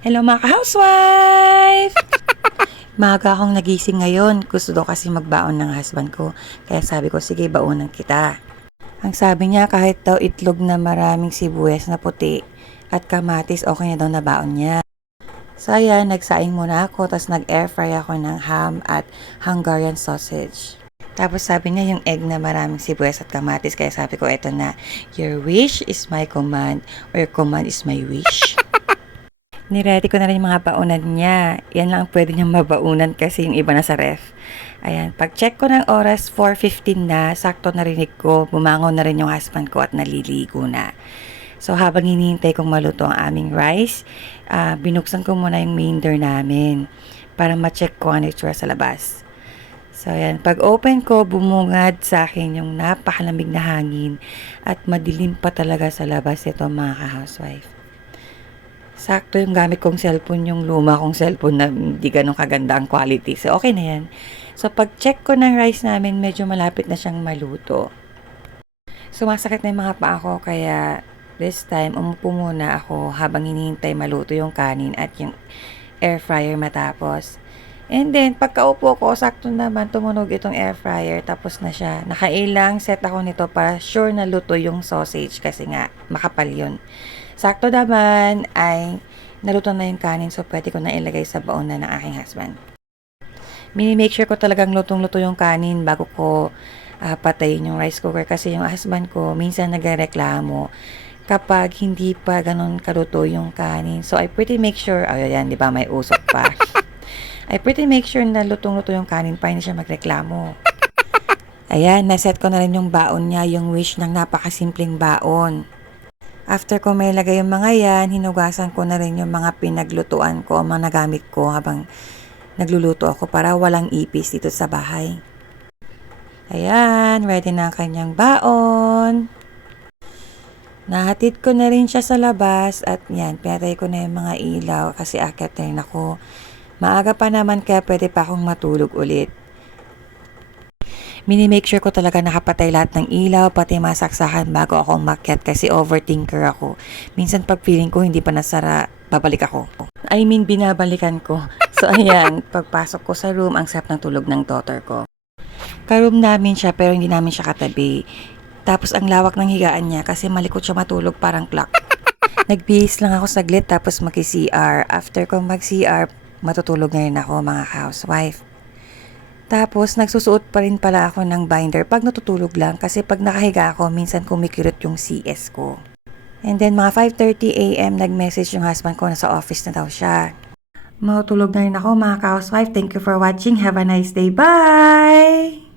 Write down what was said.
Hello mga ka-housewife! Maaga akong nagising ngayon. Gusto daw kasi magbaon ng husband ko. Kaya sabi ko, sige, baonan kita. Ang sabi niya, kahit daw itlog na maraming sibuyas na puti at kamatis, okay na daw na baon niya. So ayan, nagsaing muna ako, tapos nag-air fry ako ng ham at Hungarian sausage. Tapos sabi niya yung egg na maraming sibuyas at kamatis, kaya sabi ko, eto na, your wish is my command, or your command is my wish. Niready ko na rin yung mga baunan niya. Yan lang ang pwede niyang mabaunan kasi yung iba na sa ref. Ayan, pag-check ko ng oras, 4:15 na, sakto narinig ko, bumangon na rin yung husband ko at naliligo na. So, habang hinihintay kong maluto ang aming rice, binuksan ko muna yung main door namin para ma-check ko ano itsura sa labas. So, ayan, pag open ko, bumungad sa akin yung napakalamig na hangin at madilim pa talaga sa labas ito mga ka-housewife. Sakto yung gamit kong cellphone, yung luma kong cellphone na hindi ganun kaganda ang quality. So, okay na yan. So, pag-check ko ng rice namin, medyo malapit na siyang maluto. Sumasakit na yung mga paa ko, kaya this time, umupo muna ako habang hinihintay maluto yung kanin at yung air fryer matapos. And then, pagkaupo ko, sakto naman tumunog itong air fryer, tapos na siya. Nakailang set ako nito para sure na luto yung sausage kasi nga makapal yun. Sakto naman ay naluto na yung kanin, so pwede ko na ilagay sa baon na ng aking husband. Mini-make sure ko talagang lutong-luto yung kanin bago ko patayin yung rice cooker kasi yung husband ko minsan nagreklamo kapag hindi pa ganun kaluto yung kanin. So I pretty make sure, ayan, di ba may usok pa. I pretty make sure na lutong-luto yung kanin para hindi siya magreklamo. Ayan, naset ko na rin yung baon niya, yung wish ng napakasimpleng baon. After ko may lagay yung mga yan, hinugasan ko na rin yung mga pinaglutuan ko, mga nagamit ko habang nagluluto ako para walang ipis dito sa bahay. Ayan, ready na ang kanyang baon. Nahatid ko na rin siya sa labas at yan, pinatay ko na yung mga ilaw kasi akyat na rin ako. Maaga pa naman kaya pwede pa akong matulog ulit. Mini-make sure ko talaga nakapatay lahat ng ilaw, pati masaksakan bago ako umakyat kasi overthinker ako. Minsan pag feeling ko hindi pa nasara, babalik ako. I mean, binabalikan ko. So ayan, pagpasok ko sa room, ang sarap ng tulog ng daughter ko. Ka-room namin siya pero hindi namin siya katabi. Tapos ang lawak ng higaan niya kasi malikot siya matulog parang clock. Nagbihis lang ako saglit tapos mag-CR. After ko mag-CR, matutulog na rin ako mga housewife. Tapos, nagsusuot pa rin pala ako ng binder pag natutulog lang kasi pag nakahiga ako, minsan kumikirot yung CS ko. And then, mga 5:30 AM, nag-message yung husband ko na sa office na daw siya. Matulog na rin ako mga ka-housewife. Thank you for watching. Have a nice day. Bye!